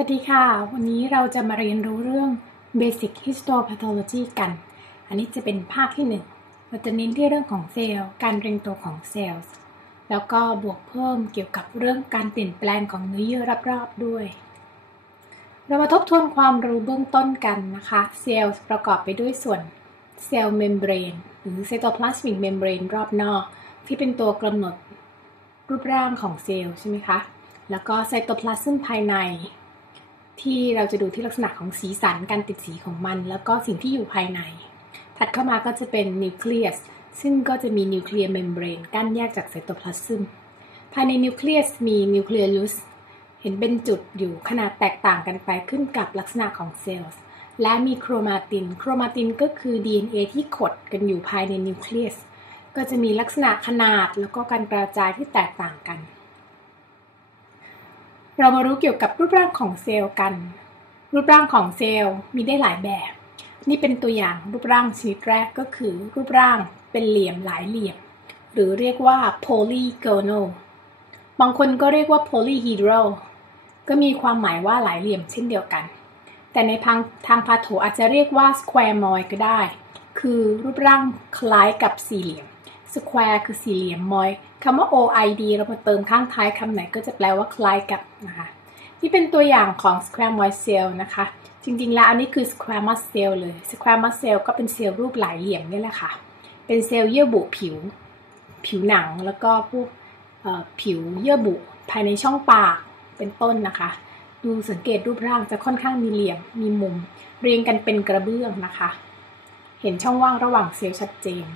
วัสดีค่ะ วันนี้เราจะมาเรียนรู้เรื่อง Basic Histopathology กัน อันนี้จะเป็นภาคที่หนึ่งเราจะเน้นที่เรื่องของเซลล์ การเรียงตัวของเซลล์ แล้วก็บวกเพิ่มเกี่ยวกับเรื่องการเปลี่ยนแปลงของเนื้อเยื่อรอบๆด้วย เรามาทบทวนความรู้เบื้องต้นกันนะคะ เซลล์ประกอบไปด้วยส่วนเซลล์เมมเบรนหรือไซโตพลาสมิกเมมเบรนรอบนอก ที่เป็นตัวกำหนดรูปร่างของเซลล์ใช่ไหมคะ แล้วก็ไซโตพลาซึมภายใน ที่เราจะดูที่ลักษณะของสีสันการติดสีของมัน แล้วก็สิ่งที่อยู่ภายใน ถัดเข้ามาก็จะเป็นนิวเคลียสซึ่งก็จะมีนิวเคลียร์เมมเบรนกั้นแยกจากไซโตพลาซึมภายในนิวเคลียสมีนิวเคลียรุสเห็นเป็นจุดอยู่ขนาดแตกต่างกันไปขึ้นกับลักษณะของเซลล์ และมีโครมาติน โครมาตินก็คือ DNA ที่ขดกันอยู่ภายในนิวเคลียส ก็จะมีลักษณะขนาดแล้วก็การกระจายที่แตกต่างกัน เรามารู้เกี่ยวกับรูปร่างของเซลล์กัน รูปร่างของเซลล์มีได้หลายแบบ นี่เป็นตัวอย่างรูปร่างชนิดแรกก็คือ รูปร่างเป็นเหลี่ยมหลายเหลี่ยม หรือเรียกว่า polygonal บางคนก็เรียกว่า polyhedral ก็มีความหมายว่าหลายเหลี่ยมเช่นเดียวกัน แต่ในทางทางพาโถอาจจะเรียกว่า squaremoid ก็ได้ คือรูปร่างคล้ายกับสี่เหลี่ยม square คือสี่เหลี่ยม moid คำว่า OID เรามาเติมข้างท้ายคำไหนก็จะแปลว่าคล้ายกับนะคะที่เป็นตัวอย่างของ squamous cell นะคะ จริงๆ แล้วอันนี้คือ squamous cell เลย squamous cell ก็เป็นเซลล์รูปหลายเหลี่ยมนี่แหละค่ะ เป็นเซลล์เยื่อบุผิว ผิวหนังแล้วก็พวกผิวเยื่อบุภายในช่องปากเป็นต้นนะคะ ดูสังเกตรูปร่างจะค่อนข้างมีเหลี่ยมมีมุม เรียงกันเป็นกระเบื้องนะคะ เห็นช่องว่างระหว่างเซลล์ชัดเจน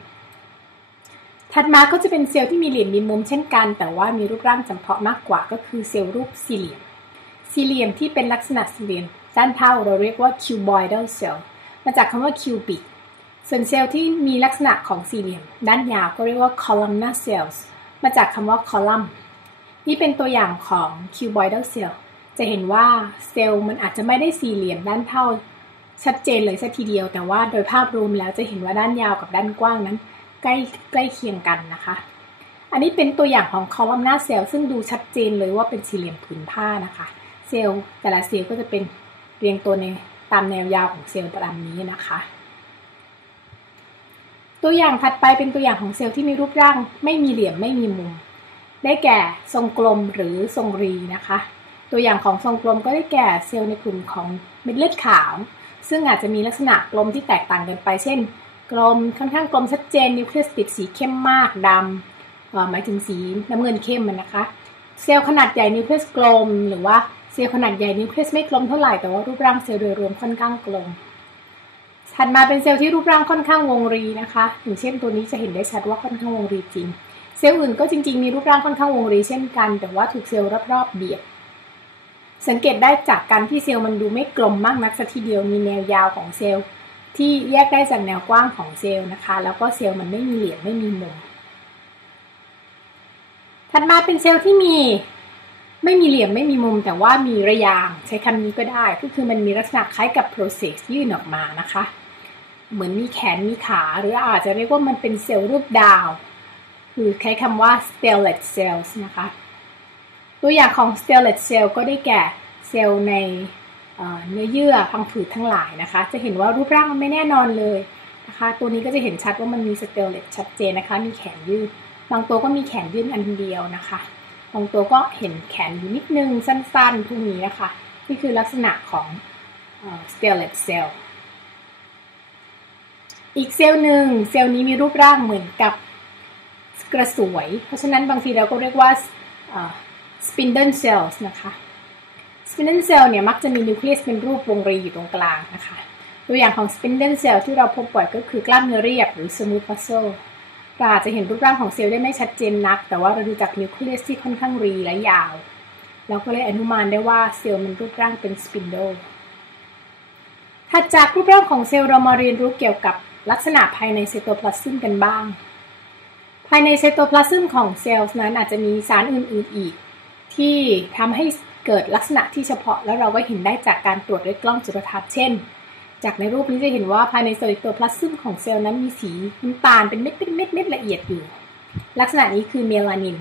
ถัดมาก็จะเป็นเซลล์ที่มีเหลี่ยมมีมุมเช่นกัน แต่ว่ามีรูปร่างจำเพาะมากกว่าก็คือเซลล์รูปสี่เหลี่ยม สี่เหลี่ยมที่เป็นลักษณะสี่เหลี่ยมด้านเท่าเราเรียกว่า cuboidal cell มาจากคำว่า cubic ส่วนเซลล์ที่มีลักษณะของสี่เหลี่ยม ด้านยาวก็เรียกว่า columnar cells มาจากคำว่า column นี่เป็นตัวอย่างของ cuboidal cell จะเห็นว่าเซลล์มันอาจจะไม่ได้สี่เหลี่ยมด้านเท่า ชัดเจนเลยสัทีเดียว แต่ว่าโดยภาพรวมแล้วจะเห็นว่าด้านยาวกับด้านกว้างนั้น ใกล้ใกล้เคียงกันนะคะ อันนี้เป็นตัวอย่างของคอลัมนาเซลล์ซึ่งดูชัดเจนเลยว่าเป็นสี่เหลี่ยมผืนผ้านะคะ เซลล์แต่ละเซลล์ก็จะเป็นเรียงตัวในตามแนวยาวของเซลล์ตามนี้นะคะ ตัวอย่างถัดไปเป็นตัวอย่างของเซลล์ที่มีรูปร่าง ไม่มีเหลี่ยมไม่มีมุม ได้แก่ทรงกลมหรือทรงรีนะคะ ตัวอย่างของทรงกลมก็ได้แก่เซลล์ในกลุ่มของเม็ดเลือดขาว ซึ่งอาจจะมีลักษณะกลมที่แตกต่างกันไป เช่น กลมค่อนข้างกลมชัดเจนนิวเคลียสติดสีเข้มมากดำหมายถึงสีน้ำเงินเข้มนนะคะ เซลล์ขนาดใหญ่นิวเคลียสกลม หรือว่าเซลล์ขนาดใหญ่นิวเคลียสไม่กลมเท่าไหร่แต่ว่ารูปร่างเซลล์โดยรวมค่อนข้างกลมถัดมาเป็นเซลล์ที่รูปร่างค่อนข้างวงรีนะคะอย่างเช่นตัวนี้จะเห็นได้ชัดว่าค่อนข้างวงรีจริง เซลล์อื่นก็จริงๆมีรูปร่างค่อนข้างวงรีเช่นกัน แต่ว่าถูกเซลล์รอบๆเบียด สังเกตได้จากการที่เซลล์มันดูไม่กลมมากนักสักทีเดียวมีแนวยาวของเซลล์ ที่แยกได้จากแนวกว้างของเซลล์นะคะ แล้วก็เซลล์มันไม่มีเหลี่ยมไม่มีมุม ถัดมาเป็นเซลล์ที่มีไม่มีเหลี่ยมไม่มีมุม แต่ว่ามีระยางใช้คำนี้ก็ได้ ก็คือมันมีลักษณะคล้ายกับ process ยื่นออกมานะคะ เหมือนมีแขนมีขา หรืออาจจะเรียกว่ามันเป็นเซลล์รูปดาว คือใช้คำว่า stellate cells นะคะ ตัวอย่างของ stellate cell ก็ได้แก่เซลล์ใน เนื้อเยื่อพังผืดทั้งหลายนะคะ จะเห็นว่ารูปร่างมันไม่แน่นอนเลยนะคะ ตัวนี้ก็จะเห็นชัดว่ามันมีสเตลเลตชัดเจนนะคะ มีแขนยืด บางตัวก็มีแขนยืดอันเดียวนะคะ บางตัวก็เห็นแขนอยู่นิดนึงสั้นๆพวกนี้นะคะ นี่คือลักษณะของสเตลเลตเซลล์ อีกเซลล์หนึ่งเซลล์นี้มีรูปร่างเหมือนกับกระสวย เพราะฉะนั้นบางทีเราก็เรียกว่า spindle cells นะคะ สปินเดลเซลล์เนี่ยมักจะมีนิวเคลียสเป็นรูปวงรีอยู่ตรงกลางนะคะ ตัวอย่างของสปินเดลเซลล์ที่เราพบบ่อยก็คือกล้ามเนื้อเรียบหรือสมูทพัซเซลเราอาจจะเห็นรูปร่างของเซลล์ได้ไม่ชัดเจนนัก แต่ว่าเราดูจากนิวเคลียสที่ค่อนข้างรีและยาว เราก็เลยอนุมานได้ว่าเซลล์มันรูปร่างเป็นสปินเดลถัดจากรูปร่างของเซลล์เรามาเรียนรู้เกี่ยวกับลักษณะภายในไซโตพลาซึมกันบ้าง ภายในไซโตพลาซึมของเซลล์นั้นอาจจะมีสารอื่น ๆ อีก ที่ทำให้ เกิดลักษณะที่เฉพาะแล้วเราก็เห็นได้จากการตรวจด้วยกล้องจุลทรรศน์เช่น จากในรูปนี้จะเห็นว่าภายในเซลล์ตัวพลาสซึมของเซลล์นั้นมีสีน้ำตาลเป็นเม็ดเม็ดเม็ดละเอียดอยู่ ลักษณะนี้คือเมลานิน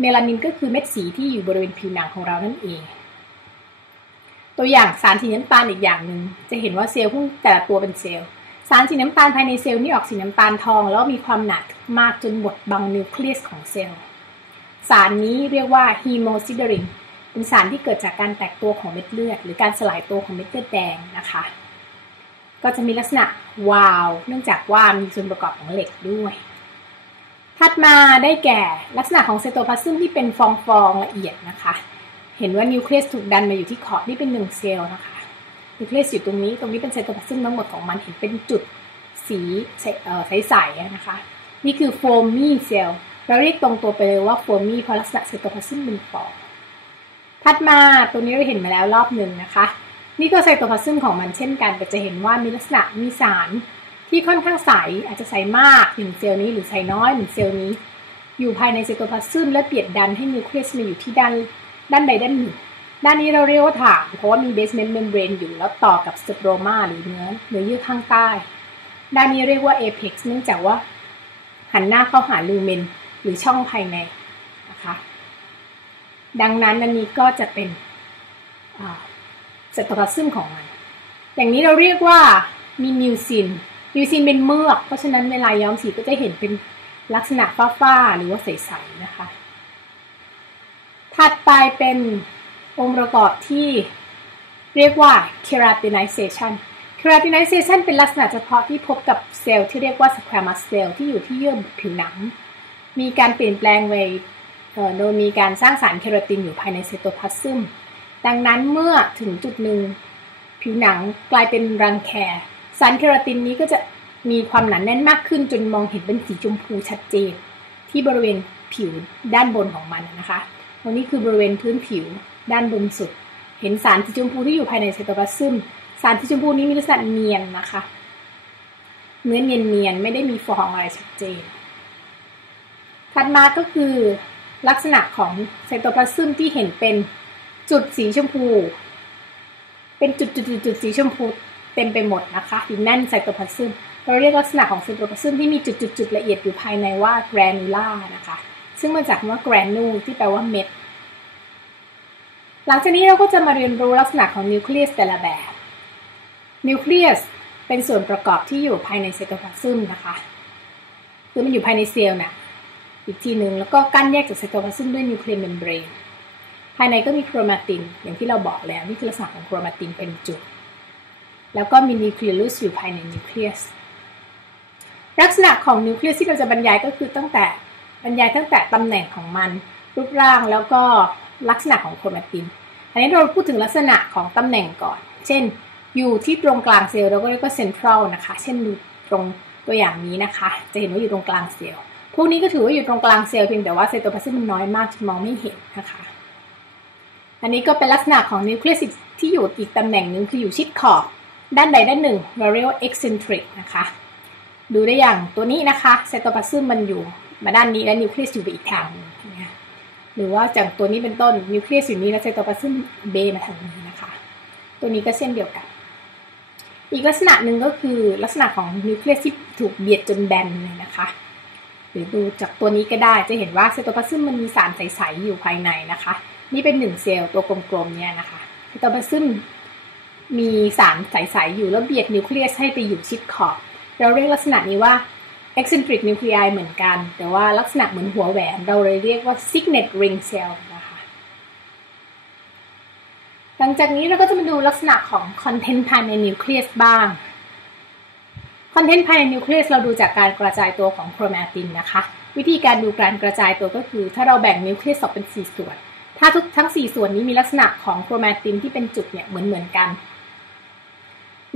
เมลานินก็คือเม็ดสีที่อยู่บริเวณผิวหนังของเรานั่นเอง ตัวอย่างสารสีน้ำตาลอีกอย่างหนึ่งจะเห็นว่าเซลล์พุ่งแต่ละตัวเป็นเซลล์สารสีน้ำตาลภายในเซลล์นี่ออกสีน้ำตาลทอง แล้วมีความหนามากจนบดบังนิวเคลียสของเซลล์ สารนี้เรียกว่าฮีโมซิเดริน เป็นสารที่เกิดจากการแตกตัวของเม็ดเลือด หรือการสลายตัวของเม็ดเลือดแดงนะคะ ก็จะมีลักษณะวาว เนื่องจากว่ามีส่วนประกอบของเหล็กด้วย ถัดมาได้แก่ลักษณะของเซโตพลาซึมที่เป็นฟองฟองละเอียดนะคะ เห็นว่านิวเคลียสถูกดันมาอยู่ที่ขอบนี่เป็นหนึ่งเซลล์นะคะนิวเคลียสอยู่ตรงนี้ตรงนี้เป็นเซโตพลาซึมทั้งหมดของมันเห็นเป็นจุดสีใสๆนะคะ นี่คือโฟมี่เซลล์เราเรียกตรงตัวไปเลยว่าโฟมี่เพราะลักษณะเซโตพลาซึมเป็นฟอง ถัดมาตัวนี้เราเห็นมาแล้วรอบหนึ่งนะคะ นี่ก็ไซโตพลาซึมของมันเช่นกันแต่จะเห็นว่ามีลักษณะมีสารที่ค่อนข้างใสอาจจะใสมากหนึ่งเซลล์นี้หรือใสน้อยหนึ่งเซลล์นี้ อยู่ภายในไซโตพลาซึมและเปียดดันให้นิวเคลียสมาอยู่ที่ด้านด้านใดด้านหนึ่ง ด้านนี้เราเรียกว่าฐานเพราะว่ามีเบสเมนต์เมมเบรนอยู่แล้วต่อกับสโตรมาหรือเนื้อเนื้อเยื่อข้างใต้ ด้านนี้เรียกว่าเอเพ็กซ์เนื่องจากว่าหันหน้าเข้าหาลูเมนหรือช่องภายในนะคะ ดังนั้นอันนี้ก็จะเป็นสโตพลาซึมของมัน อย่างนี้เราเรียกว่ามีนิวซินนิวซินเป็นเมือก เพราะฉะนั้นเวลาย้อมสีก็จะเห็นเป็นลักษณะฟ้าๆหรือว่าใสๆนะคะ ถัดไปเป็นองค์ประกอบที่เรียกว่า keratinization keratinization เป็นลักษณะเฉพาะที่พบกับเซลล์ที่เรียกว่า squamous cell ที่อยู่ที่เยื่อบุผิวหนัง มีการเปลี่ยนแปลงไป โดยมีการสร้างสารเคราตินอยู่ภายในเซโตพลาซึม ดังนั้นเมื่อถึงจุดหนึ่ง ผิวหนังกลายเป็นรังแค สารเคราตินนี้ก็จะมีความหนาแน่นมากขึ้นจนมองเห็นเป็นสีชมพูชัดเจน ที่บริเวณผิวด้านบนของมันนะคะตรงนี้คือบริเวณพื้นผิวด้านบนสุด เห็นสารสีชมพูที่อยู่ภายในไซโตพลาซึม สารสีชมพูนี้มีลักษณะเนียนนะคะเนื้อเนียนๆไม่ได้มีฟองอะไรชัดเจนถัดมาก็คือ ลักษณะของไซโตพลาซึมที่เห็นเป็นจุดสีชมพู เป็นจุดจุดๆสีชมพูเต็มไปหมดนะคะอยู่แน่นไซโตพลาซึมเราเรียกลักษณะของไซโตพลาซึมที่มีจุดๆละเอียดอยู่ภายในว่าแกรนูล่านะคะ ซึ่งมาจากคำว่าแกรนูที่แปลว่าเม็ดหลังจากนี้เราก็จะมาเรียนรู้ลักษณะของนิวเคลียสแต่ละแบบนิวเคลียสเป็นส่วนประกอบที่อยู่ภายในไซโตพลาซึมนะคะคือมันอยู่ภายในเซลล์นะ อีกทีหนึ่งแล้วก็กั้นแยกจากไซโตพลาซึมด้วยนิวเคลียร์เมมเบรนภายในก็มีโครมาติน อย่างที่เราบอกแล้วนี่คือลักษณะของโครมาตินเป็นจุด แล้วก็มีนิวเคลียสอยู่ภายในนิวเคลียสลักษณะของนิวเคลียสที่เราจะบรรยายก็คือตั้งแต่บรรยายตั้งแต่ตำแหน่งของมันรูปร่างแล้วก็ลักษณะของโครมาติน อันนี้เราพูดถึงลักษณะของตำแหน่งก่อน เช่น อยู่ที่ตรงกลางเซลล์เราก็เรียกว่าเซ็นทรัลนะคะ เช่นดูตรงตัวอย่างนี้นะคะ จะเห็นว่าอยู่ตรงกลางเซลล์ วกนี้ก็ถือว่าอยู่ตรงกลางเซลล์เพียงแต่ว่าไซโตพลาซึมมันน้อยมากจนมองไม่เห็นนะคะ อันนี้ก็เป็นลักษณะของนิวเคลียสที่อยู่อีกตำแหน่งหนึ่งคืออยู่ชิดขอบด้านใดด้านหนึ่งเราเรียกว่า eccentric นะคะ ดูได้อย่างตัวนี้นะคะไซโตพลาซึมมันอยู่มาด้านนี้และนิวเคลียสอยู่ไปอีกทางนึงนะหรือว่าจากตัวนี้เป็นต้นนิวเคลียสอยู่นี้แล้วไซโตพลาซึมเบมาทางนี้นะคะ ตัวนี้ก็เช่นเดียวกัน อีกลักษณะหนึ่งก็คือลักษณะของนิวเคลียสที่ถูกเบียดจนแบนเลยนะคะ หรือดูจากตัวนี้ก็ได้จะเห็นว่าไซโตพลาซึมมันมีสารใสๆอยู่ภายในนะคะ นี่เป็นหนึ่งเซลล์ตัวกลมๆเนี่ยนะคะไซโตพลาซึมมีสารใสๆอยู่แล้วเบียดนิวเคลียสให้ไปอยู่ชิดขอบ เราเรียกลักษณะนี้ว่า eccentric nuclei เหมือนกัน แต่ว่าลักษณะเหมือนหัวแหวน เราเลยเรียกว่า signet ring cell นะคะ หลังจากนี้เราก็จะมาดูลักษณะของ content ภายในนิวเคลียสบ้าง คอนเทนต์ภายในนิวเคลียสเราดูจากการกระจายตัวของโครมาตินนะคะ วิธีการดูการกระจายตัวก็คือ ถ้าเราแบ่งนิวเคลียสออกเป็น 4 ส่วน ถ้าทุกทั้ง 4 ส่วนนี้มีลักษณะของโครมาตินที่เป็นจุดเนี่ยเหมือนเหมือนกัน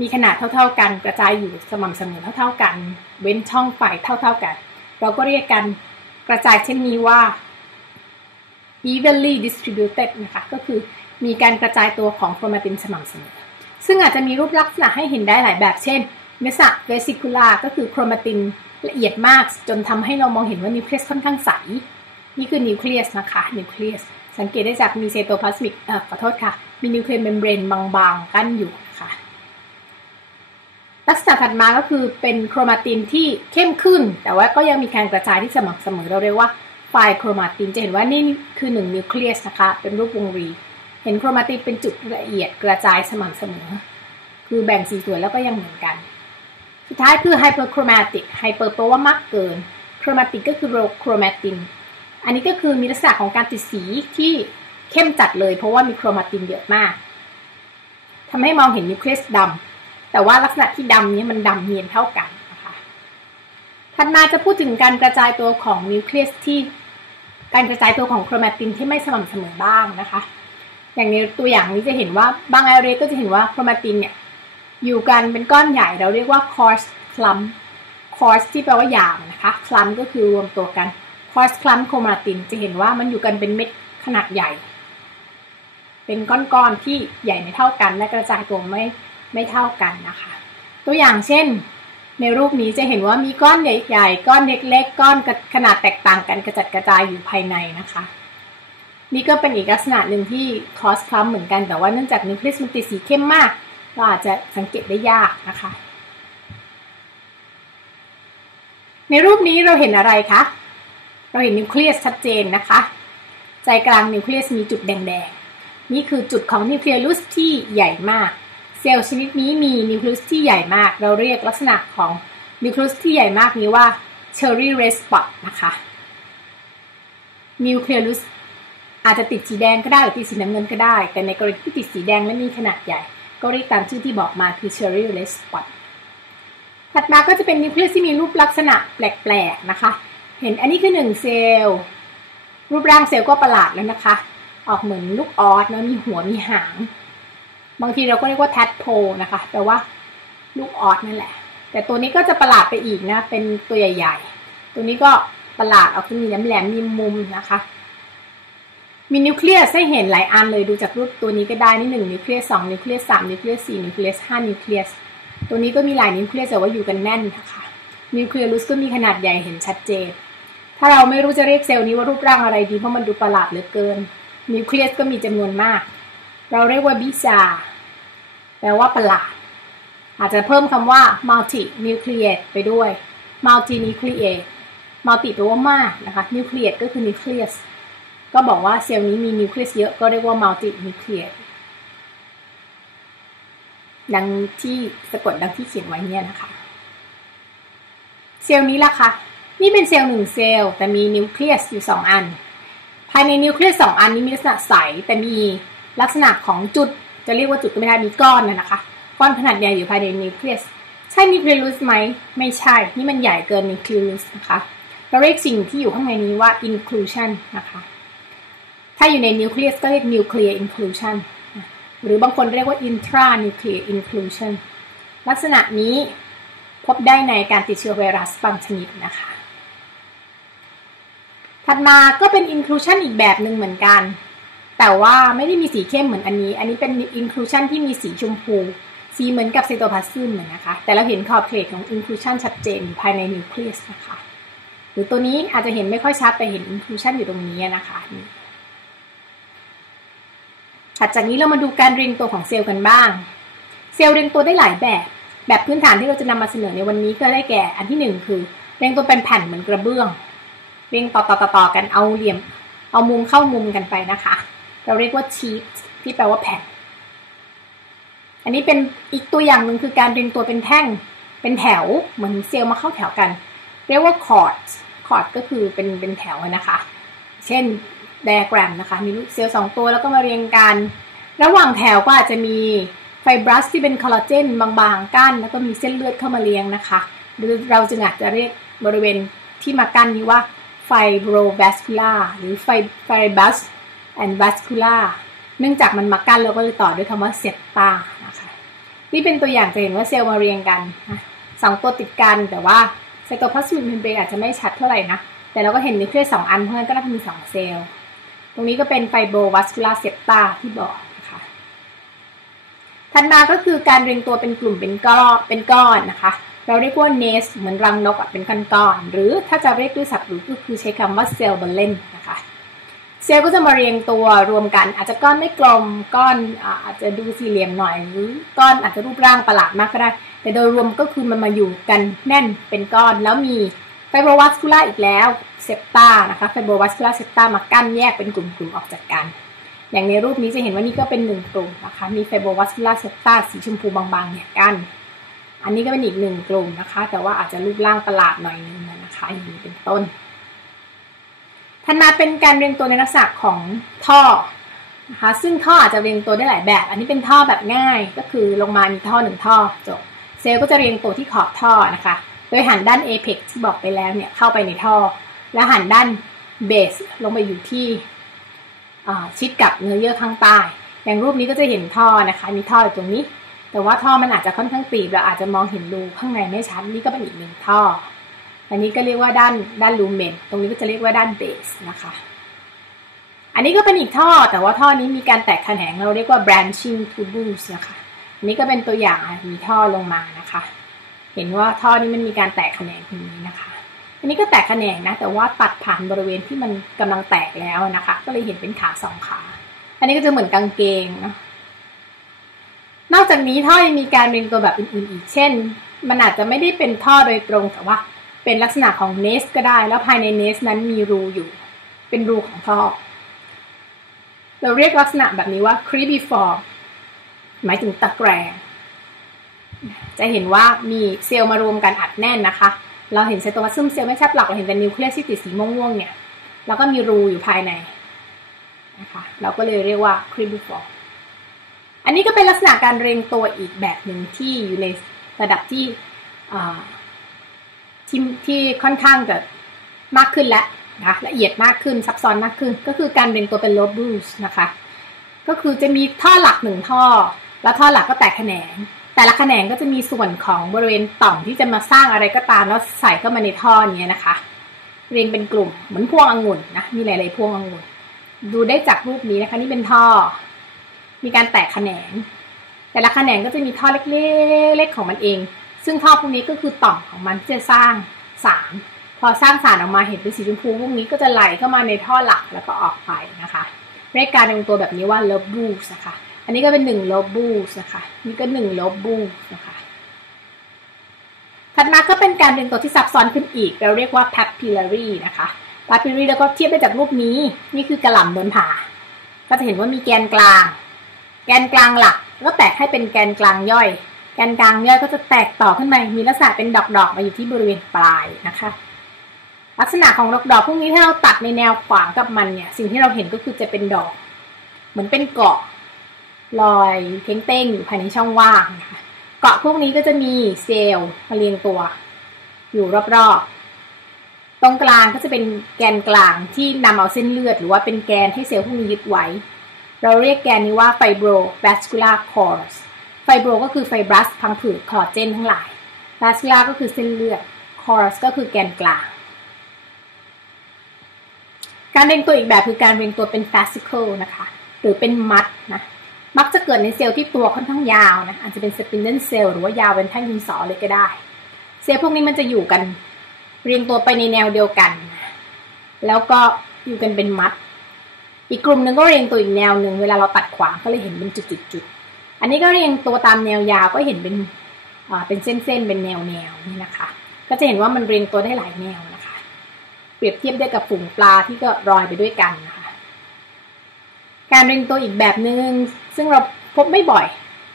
มีขนาดเท่าๆกัน กระจายอยู่สม่ำเสมอเท่าๆกัน เว้นช่องไฟเท่าๆกัน เราก็เรียกกันกระจายเช่นนี้ว่า evenly distributed นะคะก็คือมีการกระจายตัวของโครมาตินสม่ำเสมอ ซึ่งอาจจะมีรูปลักษณะให้เห็นได้หลายแบบเช่น เมสะเวสิคูลาก็คือโครมาตินละเอียดมากจนทำให้เรามองเห็นว่านิวเคลียสค่อนข้างใส นี่คือนิวเคลียสนะคะนิวเคลียสสังเกตได้จากมีเซโตพลาสมิกเอ่อขอโทษค่ะ มีนิวเคลียสเมมเบรนบางๆ กั้นอยู่นะคะลักษณะถัดมาก็คือเป็นโครมาตินที่เข้มขึ้น แต่ว่าก็ยังมีการกระจายที่สม่ำเสมอเราเรียกว่าไฟโครมาตินจะเห็นว่านี่คือหนึ่งนิวเคลียสนะคะ เป็นรูปวงรี เห็นโครมาตินเป็นจุดละเอียดกระจายสม่ำเสมอ คือแบ่งสีสวยแล้วก็ยังเหมือนกัน สุดท้ายคือไฮเปอร์โครมาติกไฮเปอร์แปลว่ามากเกินโครมาติกก็คือโรโครมาตินอันนี้ก็คือมีลักษณะของการติดสีที่เข้มจัดเลยเพราะว่ามีโครมาตินเยอะมากทำให้มองเห็นนิวเคลียสดำแต่ว่าลักษณะที่ดำนี้มันดำเนียนเท่ากันนะคะถัดมาจะพูดถึงการกระจายตัวของนิวเคลียสที่การกระจายตัวของโครมาตินที่ไม่สม่ำเสมอบ้างนะคะ อย่างในตัวอย่างนี้จะเห็นว่าบางไอเรก็จะเห็นว่าโครมาตินเนี่ย อยู่กันเป็นก้อนใหญ่เราเรียกว่าคอร์สคลัมคอร์สที่แปลว่าหยางนะคะคลัมก็คือรวมตัวกันคอร์สคลัมโครมาตินจะเห็นว่ามันอยู่กันเป็นเม็ดขนาดใหญ่ เป็นก้อนๆที่ใหญ่ไม่เท่ากัน และกระจายตัวไม่ไม่เท่ากันนะคะ ตัวอย่างเช่น ในรูปนี้จะเห็นว่ามีก้อนใหญ่ๆ ก้อนเล็กๆ ก้อนขนาดแตกต่างกันกระจัดกระจายอยู่ภายในนะคะ นี่ก็เป็นอีกลักษณะหนึ่งที่คอสคลัมเหมือนกันแต่ว่าเนื่องจากนิวเคลียสมันติดสีเข้มมาก เราอาจจะสังเกตได้ยากนะคะ ในรูปนี้เราเห็นอะไรคะ เราเห็นนิวเคลียสชัดเจนนะคะ ใจกลางนิวเคลียสมีจุดแดงๆ นี่คือจุดของนิวเคลียสที่ใหญ่มาก เซลล์ชนิดนี้มีนิวเคลียสที่ใหญ่มาก เราเรียกลักษณะของนิวเคลียสที่ใหญ่มากนี้ว่า cherry red spot นะคะ นิวเคลียสอาจจะติดสีแดงก็ได้หรือติดสีน้ำเงินก็ได้ แต่ในกรณีที่ติดสีแดงและมีขนาดใหญ่ ก็เรียกตามชื่อที่บอกมาคือ cherry red spot ถัดมาก็จะเป็นนิวเคลียสที่มีรูปลักษณะแปลกๆนะคะ เห็นอันนี้คือหนึ่งเซลล์ รูปร่างเซลล์ก็ประหลาดแล้วนะคะ ออกเหมือนลูกออสนะมีหัวมีหาง บางทีเราก็เรียกว่าแทดโพนะคะแปลว่าลูกออสนั่นแหละ แต่ตัวนี้ก็จะประหลาดไปอีกนะ เป็นตัวใหญ่ ๆ ตัวนี้ก็ประหลาดออกที่มีแหลมๆมีมุมนะคะ มีนิวเคลียสให้เห็นหลายอันเลยดูจากรูปตัวนี้ก็ได้นี่หนึ่งนิวเคลียสสองนิวเคลียสสามนิวเคลียสสี่นิวเคลียสห้านิวเคลียสตัวนี้ก็มีหลายนิวเคลียสแต่ว่าอยู่กันแน่นนะคะนิวเคลียรุสก็มีขนาดใหญ่เห็นชัดเจน ถ้าเราไม่รู้จะเรียกเซลล์นี้ว่ารูปร่างอะไรดีเพราะมันดูประหลาดเหลือเกิน นิวเคลียสก็มีจำนวนมาก เราเรียกว่าบิซาแปลว่าประหลาด อาจจะเพิ่มคำว่า multi nucleate ไปด้วย multi nucleate multi แปลว่ามากนะคะ nucleate ก็คือ nucleus ก็บอกว่าเซลล์นี้มีนิวเคลียสเยอะก็เรียกว่า multi nucleate ดังที่สะกดดังที่เขียนไว้เนี่ยนะคะ เซลล์นี้ล่ะคะนี่เป็นเซลล์หนึ่งเซลล์แต่มีนิวเคลียสอยู่สองอัน ภายในนิวเคลียสสองอันนี้มีลักษณะใสแต่มีลักษณะของจุดจะเรียกว่าจุดก็ไม่ได้มีก้อนนะคะ ก้อนขนาดใหญ่อยู่ภายในนิวเคลียสใช่นิวเคลียสไหมไม่ใช่ นี่มันใหญ่เกินนิวเคลียสนะคะเราเรียกสิ่งที่อยู่ข้างในนี้ว่า inclusion นะคะ ถ้าอยู่ในนิวเคลียสก็เรียก nuclear inclusion หรือบางคนเรียกว่า intranuclear inclusion ลักษณะนี้พบได้ในการติดเชื้อไวรัสบางชนิดนะคะ ถัดมาก็เป็น inclusion อีกแบบหนึ่งเหมือนกัน แต่ว่าไม่ได้มีสีเข้มเหมือนอันนี้ อันนี้เป็น inclusion ที่มีสีชมพู สีเหมือนกับไซโตพลาซึมเหมือนนะคะ แต่เราเห็นขอบเขตของ inclusion ชัดเจนภายในนิวเคลียสนะคะ หรือตัวนี้อาจจะเห็นไม่ค่อยชัดแต่เห็น inclusion อยู่ตรงนี้นะคะ ถัดจากนี้เรามาดูการเรียงตัวของเซลล์กันบ้าง เซลล์เรียงตัวได้หลายแบบ แบบพื้นฐานที่เราจะนำมาเสนอในวันนี้ก็ได้แก่ อันที่หนึ่งคือ เรียงตัวเป็นแผ่นเหมือนกระเบื้อง เรียงต่อต่อต่อกันเอาเหลี่ยม เอามุมเข้ามุมกันไปนะคะ เราเรียกว่าชีตที่แปลว่าแผ่น อันนี้เป็นอีกตัวอย่างหนึ่งคือการเรียงตัวเป็นแท่ง เป็นแถว เหมือนเซลล์มาเข้าแถวกัน เรียกว่าคอร์ดคอร์ดก็คือเป็นเป็นแถวนะคะ เช่น ไดอะแกรมนะคะ มีลูกเซลล์สองตัวแล้วก็มาเรียงกัน ระหว่างแถวก็อาจจะมีไฟบรัสที่เป็นคอลลาเจนบางๆกั้น แล้วก็มีเส้นเลือดเข้ามาเรียงนะคะหรือเราจึงอาจจะเรียกบริเวณที่มากั้นนี้ว่าไฟโบรวัสคูล่าหรือไฟไฟบัสแอนด์วัสคูล่าเนื่องจากมันมากั้นเราก็เลยต่อด้วยคำว่าเซตตานะคะนี่เป็นตัวอย่างจะเห็นว่าเซลล์มาเรียงกันสองตัวติดกันแต่ว่าไซโตพลาสมิกเมมเบรนอาจจะไม่ชัดเท่าไหร่นะแต่เราก็เห็นนิวเคลียสสองอันเพราะฉะนั้นก็น่าจะมีสองเซลล์ ตรงนี้ก็เป็นไฟโบวัสคูลาเซปตาที่บอกนะคะถัดมาก็คือการเรียงตัวเป็นกลุ่มเป็นก้อนเป็นก้อนนะคะ เราเรียกว่าเนสเหมือนรังนกเป็นก้อนๆหรือถ้าจะเรียกด้วยศัพท์หรือก็คือใช้คำว่าเซลล์บอลเลนนะคะเซลล์ก็จะมาเรียงตัวรวมกัน อาจจะก้อนไม่กลมก้อนอาจจะดูสี่เหลี่ยมหน่อย หรือก้อนอาจจะรูปร่างประหลาดมากก็ได้ แต่โดยรวมก็คือมันมาอยู่กันแน่นเป็นก้อนแล้วมีไฟโบวัสคูล่าอีกแล้ว เซปตานะคะไฟโบวัสคูลาเซปตามากั้นแยกเป็นกลุ่มๆออกจากกัน อย่างในรูปนี้จะเห็นว่านี่ก็เป็นหนึ่งกลุ่มนะคะ มีไฟโบวัสคูลาเซปตาสีชมพูบางๆเนี่ยกั้น อันนี้ก็เป็นอีกหนึ่งกลุ่มนะคะ แต่ว่าอาจจะรูปร่างประหลาดหน่อยนึงนะคะอย่างนี้เป็นต้นถัดมาเป็นการเรียงตัวในลักษณะของท่อนะคะ ซึ่งท่ออาจจะเรียงตัวได้หลายแบบ อันนี้เป็นท่อแบบง่าย ก็คือลงมามีท่อหนึ่งท่อจบ เซลล์ก็จะเรียงตัวที่ขอบท่อนะคะ โดยหันด้านเอเพ็กที่บอกไปแล้วเนี่ยเข้าไปในท่อ แล้วหันด้านเบสลงไปอยู่ที่ชิดกับเนื้อเยื่อข้างใต้ อย่างรูปนี้ก็จะเห็นท่อนะคะ มีท่ออยู่ตรงนี้ แต่ว่าท่อมันอาจจะค่อนข้างตีบเราอาจจะมองเห็นรูข้างในไม่ชัด นี่ก็เป็นอีกหนึ่งท่อ อันนี้ก็เรียกว่าด้านด้านลูเมน ตรงนี้ก็จะเรียกว่าด้านเบสนะคะ อันนี้ก็เป็นอีกท่อ แต่ว่าท่อนี้มีการแตกแขนงเราเรียกว่า branching tubules นะคะ อันนี้ก็เป็นตัวอย่างมีท่อลงมานะคะ เห็นว่าท่อนี้มันมีการแตกแขนงตรงนี้นะคะ อันนี้ก็แตกแขนงนะ แต่ว่าตัดผ่านบริเวณที่มันกำลังแตกแล้วนะคะ ก็เลยเห็นเป็นขาสองขา อันนี้ก็จะเหมือนกางเกงนะนอกจากนี้ท่อยังมีการเรียงตัวแบบอื่นๆอีก เช่น มันอาจจะไม่ได้เป็นท่อโดยตรงแต่ว่าเป็นลักษณะของเนสก็ได้ แล้วภายในเนสนั้นมีรูอยู่ เป็นรูของท่อ เราเรียกลักษณะแบบนี้ว่า cribiform หมายถึงตะแกรงจะเห็นว่ามีเซลล์มารวมกันอัดแน่นนะคะ เราเห็นไซโตพลาซึมเซลล์ไม่ใช่หลักเราเห็นแต่นิวเคลียสที่ติดสีม่วงๆเนี่ยแล้วก็มีรูอยู่ภายในนะคะเราก็เลยเรียกว่าคริบิฟอร์อันนี้ก็เป็นลักษณะการเรียงตัวอีกแบบหนึ่งที่อยู่ในระดับที่ที่ที่ค่อนข้างจะมากขึ้นแล้วนะละเอียดมากขึ้นซับซ้อนมากขึ้น ก็คือการเรียงตัวเป็นโลบูสนะคะ ก็คือจะมีท่อหลักหนึ่งท่อ แล้วท่อหลักก็แตกแขนง แต่ละแขนงก็จะมีส่วนของบริเวณต่อมที่จะมาสร้างอะไรก็ตามแล้วใส่เข้ามาในท่อนี้นะคะ เรียงเป็นกลุ่มเหมือนพวงองุ่นนะมีหลาย ๆ พวงองุ่น ดูได้จากรูปนี้นะคะนี่เป็นท่อ มีการแตกแขนง แต่ละแขนงก็จะมีท่อเล็กๆของมันเอง ซึ่งท่อพวกนี้ก็คือต่อมของมันที่จะสร้างสารพอสร้างสารออกมาเห็นเป็นสีชมพูพวกนี้ก็จะไหลเข้ามาในท่อหลักแล้วก็ออกไปนะคะเรียกการเรียงตัวแบบนี้ว่าเลบบูสนะคะ อันนี้ก็เป็นหนึ่งลบบูสนะคะ นี่ก็หนึ่งลบบูสนะคะ ถัดมาก็เป็นการเรียงตัวที่ซับซ้อนขึ้นอีก เราเรียกว่า papillary นะคะ papillary แล้วก็เทียบได้จากรูปนี้ นี่คือกระหล่ำโดนผ่า ก็จะเห็นว่ามีแกนกลาง แกนกลางหลักก็แตกให้เป็นแกนกลางย่อย แกนกลางย่อยก็จะแตกต่อขึ้นมามีลักษณะเป็นดอกๆมาอยู่ที่บริเวณปลายนะคะลักษณะของดอกดอกพวกนี้ถ้าเราตัดในแนวขวางกับมันเนี่ย สิ่งที่เราเห็นก็คือจะเป็นดอก เหมือนเป็นเกาะ ลอยเพ่งเต้งอยู่ภายในช่องว่างนะคะเกาะพวกนี้ก็จะมีเซลล์มาเรียงตัว อยู่รอบๆ ตรงกลางก็จะเป็นแกนกลางที่นำเอาเส้นเลือด หรือว่าเป็นแกนให้เซลล์พวกนี้ยึดไว้ เราเรียกแกนนี้ว่าไฟโบร vascular cores ไฟโบรก็คือไฟบรัสพังผืดคอลลาเจนทั้งหลาย vascular ก็คือเส้นเลือด cores ก็คือแกนกลาง การเรียงตัวอีกแบบคือการเรียงตัวเป็น fascicle นะคะ หรือเป็นมัดนะ มักจะเกิดในเซลล์ที่ตัวค่อนข้างยาวนะอาจจะเป็นสปินเดิลเซลล์หรือว่ายาวเป็นแท่งดินสอเลยก็ได้ เซลล์พวกนี้มันจะอยู่กัน เรียงตัวไปในแนวเดียวกัน แล้วก็อยู่กันเป็นมัด อีกกลุ่มหนึ่งก็เรียงตัวอีกแนวหนึ่งเวลาเราตัดขวางก็เลยเห็นเป็นจุดๆอันนี้ก็เรียงตัวตามแนวยาวก็เห็นเป็นอ่าเป็นเส้นๆเป็นแนวแนวนี่นะคะ ก็จะเห็นว่ามันเรียงตัวได้หลายแนวนะคะ เปรียบเทียบได้กับฝูงปลาที่ก็รอยไปด้วยกันนะคะ การเรียงตัวอีกแบบหนึง่ง ซึ่งเราพบไม่บ่อย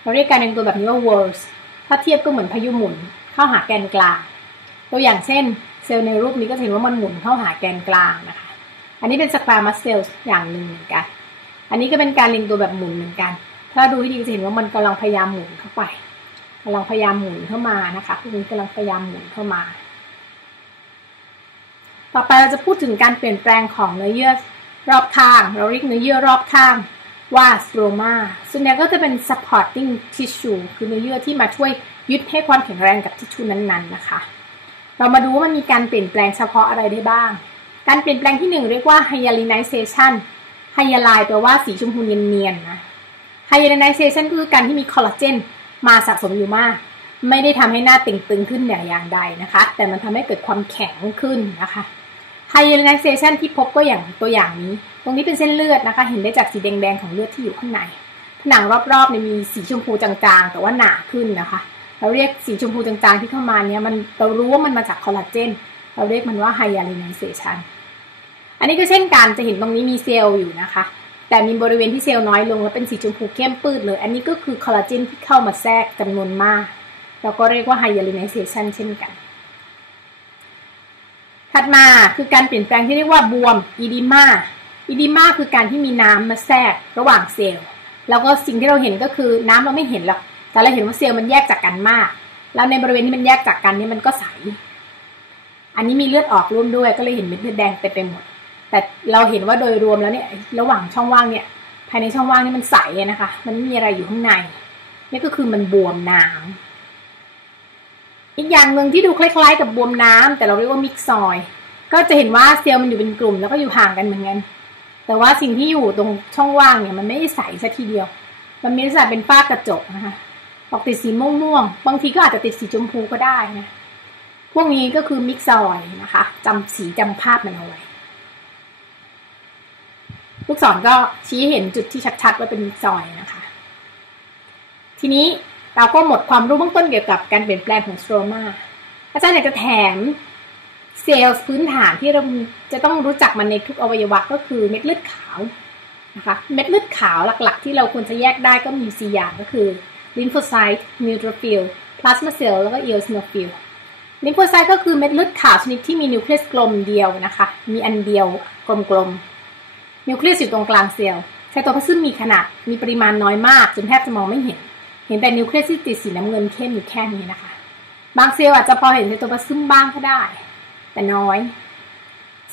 เราเรียกการเรียงตัวแบบนี้ว่า whorls ถ้าเทียบก็เหมือนพายุหมุนเข้าหาแกนกลาง ตัวอย่างเช่น เซลล์ในรูปนี้ก็เห็นว่ามันหมุนเข้าหาแกนกลางนะคะ อันนี้เป็นสความัสเซลล์อย่างหนึ่งเหมือนกัน อันนี้ก็เป็นการเรียงตัวแบบหมุนเหมือนกัน ถ้าดูให้ดีจะเห็นว่ามันกำลังพยายามหมุนเข้าไปกำลังพยายามหมุนเข้ามานะคะพวกนี้กำลังพยายามหมุนเข้ามา ต่อไปเราจะพูดถึงการเปลี่ยนแปลงของเนื้อเยื่อรอบข้าง เราเรียกเนื้อเยื่อรอบข้าง ว่าสโตรมาส่วนใหญ่ก็จะเป็น supporting tissue คือเนื้อเยื่อที่มาช่วยยึดให้ความแข็งแรงกับทิชชูนั้นๆนะคะ เรามาดูว่ามันมีการเปลี่ยนแปลงเฉพาะอะไรได้บ้าง การเปลี่ยนแปลงที่หนึ่งเรียกว่า hyalinization ไฮยาไลแปลว่าสีชมพูเนียนๆนะ hyalinization คือการที่มีคอลลาเจนมาสะสมอยู่มาก ไม่ได้ทำให้หน้าตึงๆขึ้นอย่างอย่างใดนะคะ แต่มันทำให้เกิดความแข็งขึ้นนะคะไฮเ a ล i z a t i o n ที่พบก็อย่างตัวอย่างนี้ รงนี้เป็นเส้นเลือดนะคะ เห็นได้จากสีแดงๆของเลือดที่อยู่ข้างใน ผนังรอบๆเนี่ยมีสีชมพูจางๆ แต่ว่าหนาขึ้นนะคะ เราเรียกสีชมพูจางๆที่เข้ามาเนี่ยมันเรารู้ว่ามันมาจากคอลลาเจน เราเรียกมันว่าไฮยาลิน i z a t i o n อันนี้ก็เช่นกันจะเห็นตรงนี้มีเซลล์อยู่นะคะ แต่มีบริเวณที่เซลล์น้อยลงแล้วเป็นสีชมพูเข้มปื้ดเลย อันนี้ก็คือคอลลาเจนที่เข้ามาแทรกจำนวนมากแล้วก็เรียกว่าไฮยาลิเนเซชันเช่นกันถัดมาคือการเปลี่ยนแปลงที่เรียกว่าบวมอีดิมา อีดิมาคือการที่มีน้ำมาแทรกระหว่างเซลล์ แล้วก็สิ่งที่เราเห็นก็คือน้ำเราไม่เห็นหรอก แต่เราเห็นว่าเซลล์มันแยกจากกันมาก แล้วในบริเวณที่มันแยกจากกันนี่มันก็ใส อันนี้มีเลือดออกร่วมด้วยก็เลยเห็นเม็ดเลือดแดงเต็มไปหมด แต่เราเห็นว่าโดยรวมแล้วเนี่ยระหว่างช่องว่างเนี่ย ภายในช่องว่างนี่มันใสนะคะ มันไม่มีอะไรอยู่ข้างใน นี่ก็คือมันบวมน้ำอีกอย่างหนึ่งที่ดูคล้ายๆ กับบวมน้ำแต่เราเรียกว่ามิกซอย ก็จะเห็นว่าเซลล์มันอยู่เป็นกลุ่ม แล้วก็อยู่ห่างกันเหมือนกัน แต่ว่าสิ่งที่อยู่ตรงช่องว่างเนี่ยมันไม่ได้ใสสัทีเดียว มันมีลักษณะเป็นฝ้ากระจกนะคะออกติดสีม่วงๆ บางทีก็อาจจะติดสีชมพูก็ได้นะ พวกนี้ก็คือมิกซอยนะคะจำสีจำภาพมันเอาไว้ ลูกศรก็ชี้เห็นจุดที่ชัดๆว่าเป็นมิกซอยนะคะ ทีนี้เราก็หมดความรู้เบื้องต้นเกี่ยวกับการเปลี่ยนแปลงของสโตรมาอาจารย์อยากจะแถม เซลล์พื้นฐานที่เราจะต้องรู้จักมันในทุกอวัยวะก็คือเม็ดเลือดขาวนะคะเม็ดเลือดขาวหลักๆ ที่เราควรจะแยกได้ก็มี 4 อย่างก็คือลิมโฟไซต์นิวโทรฟิลพลาสมาเซลล์แล้วก็เอลซิโนฟิลลิมโฟไซต์ก็คือเม็ดเลือดขาวชนิดที่มีนิวเคลียสกลมเดียวนะคะ มีอันเดียวกลมๆนิวเคลียสอยู่ตรงกลางเซลล์ไซโตพลาซึมมีขนาดมีปริมาณน้อยมากจนแทบจะมองไม่เห็น เห็นแต่นิวเคลียสที่ติดสีน้ำเงินเข้มอยู่แค่นี้นะคะ บางเซลล์อาจจะพอเห็นไซโตพลาซึมบ้างก็ได้ แต่น้อย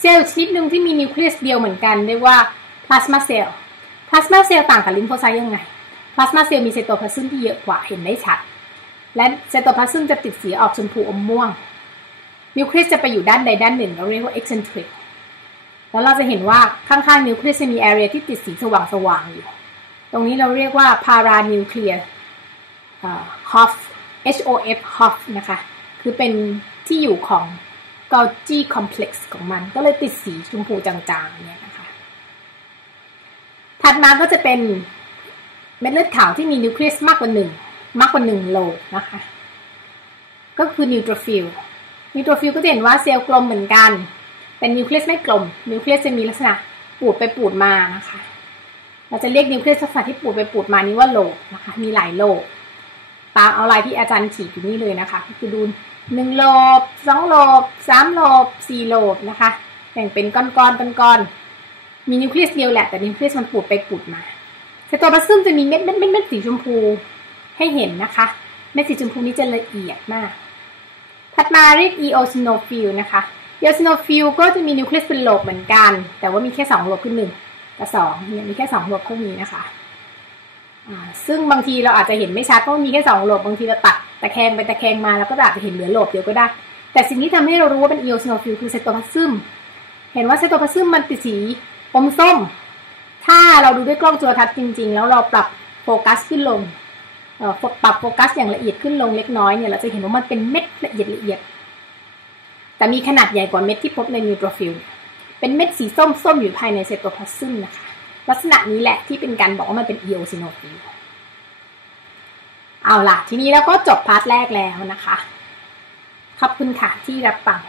เซลล์ชนิดหนึ่งที่มีนิวเคลียสเดียวเหมือนกันเรียกว่าพลาสมาเซลล์พลาสมาเซลล์ต่างกับลิมโฟไซต์ยังไงพลาสมาเซลล์มีไซโตพลาซึมที่เยอะกว่าเห็นได้ชัด และไซโตพลาซึมจะติดสีออกชมพูอมม่วง นิวเคลียสจะไปอยู่ด้านใดด้านหนึ่งเราเรียกว่าเอ็กเซนทริกแล้วเราจะเห็นว่าข้างๆนิวเคลียสจะมีแอเรียที่ติดสีสว่างๆอยู่ ตรงนี้เราเรียกว่าพารานิวเคลียร์ฮอฟ H O F HOF นะคะ คือเป็นที่อยู่ของ Golgi complex ของมัน ก็เลยติดสีชมพูจางๆเนี่ยนะคะ ถัดมาก็จะเป็นเม็ดเลือดขาวที่มีนิวเคลียสมากกว่าหนึ่งมากกว่าหนึ่งโลนะคะ ก็คือนิวโทรฟิลนิวโทรฟิลก็จะเห็นว่าเซลล์กลมเหมือนกัน แต่นิวเคลียสไม่กลม นิวเคลียสจะมีลักษณะปูดไปปูดมานะคะ เราจะเรียกนิวเคลียสลักษณะที่ปูดไปปูดมานี้ว่าโลนะคะ มีหลายโลตามเอาลายที่อาจารย์ขีดอยู่นี่เลยนะคะ ก็คือดู หนึ่งโลบสองโลบสามโลบสี่โลบนะคะแบ่งเป็นก้อนๆก้อนๆมีนิวเคลียสเดียวแหละแต่นิวเคลียสมันปูดไปปูดมาไซโตพลาซึมจะมีเม็ดเม็ดเม็ดเม็ดสีชมพูให้เห็นนะคะ เม็ดสีชมพูนี้จะละเอียดมาก ถัดมาเรียกอีโอซิโนฟิลนะคะอีโอซิโนฟิลก็จะมีนิวเคลียสเป็นโลบเหมือนกัน แต่ว่ามีแค่สองโลบขึ้นหนึ่งกับสองเนี่ยมีแค่สองโลบเท่านี้นะคะซึ่งบางทีเราอาจจะเห็นไม่ชัดเพราะมีแค่สองโลบบางทีเราตัด ตะแคงไปตะแคงมาแล้วก็อาจจะเห็นเหลือโลบเดียวก็ได้ แต่สิ่งที่ทำให้เรารู้ว่าเป็นอีโอซิโนฟิลคือไซโตพลาซึมเห็นว่าไซโตพลาซึมมันติดสีอมส้ม ถ้าเราดูด้วยกล้องจุลทรรศน์จริง ๆ แล้วเราปรับโฟกัสขึ้นลงปรับโฟกัสอย่างละเอียดขึ้นลงเล็กน้อยเนี่ยเราจะเห็นว่ามันเป็นเม็ดละเอียดละเอียด แต่มีขนาดใหญ่กว่าเม็ดที่พบในนิวโทรฟิลเป็นเม็ดสีส้มๆอยู่ภายในไซโตพลาซึมนะคะลักษณะนี้แหละที่เป็นการบอกว่ามันเป็นอีโอซิโนฟิล เอาล่ะ ทีนี้เราก็จบพาร์ทแรกแล้วนะคะ ขอบคุณค่ะที่รับฟัง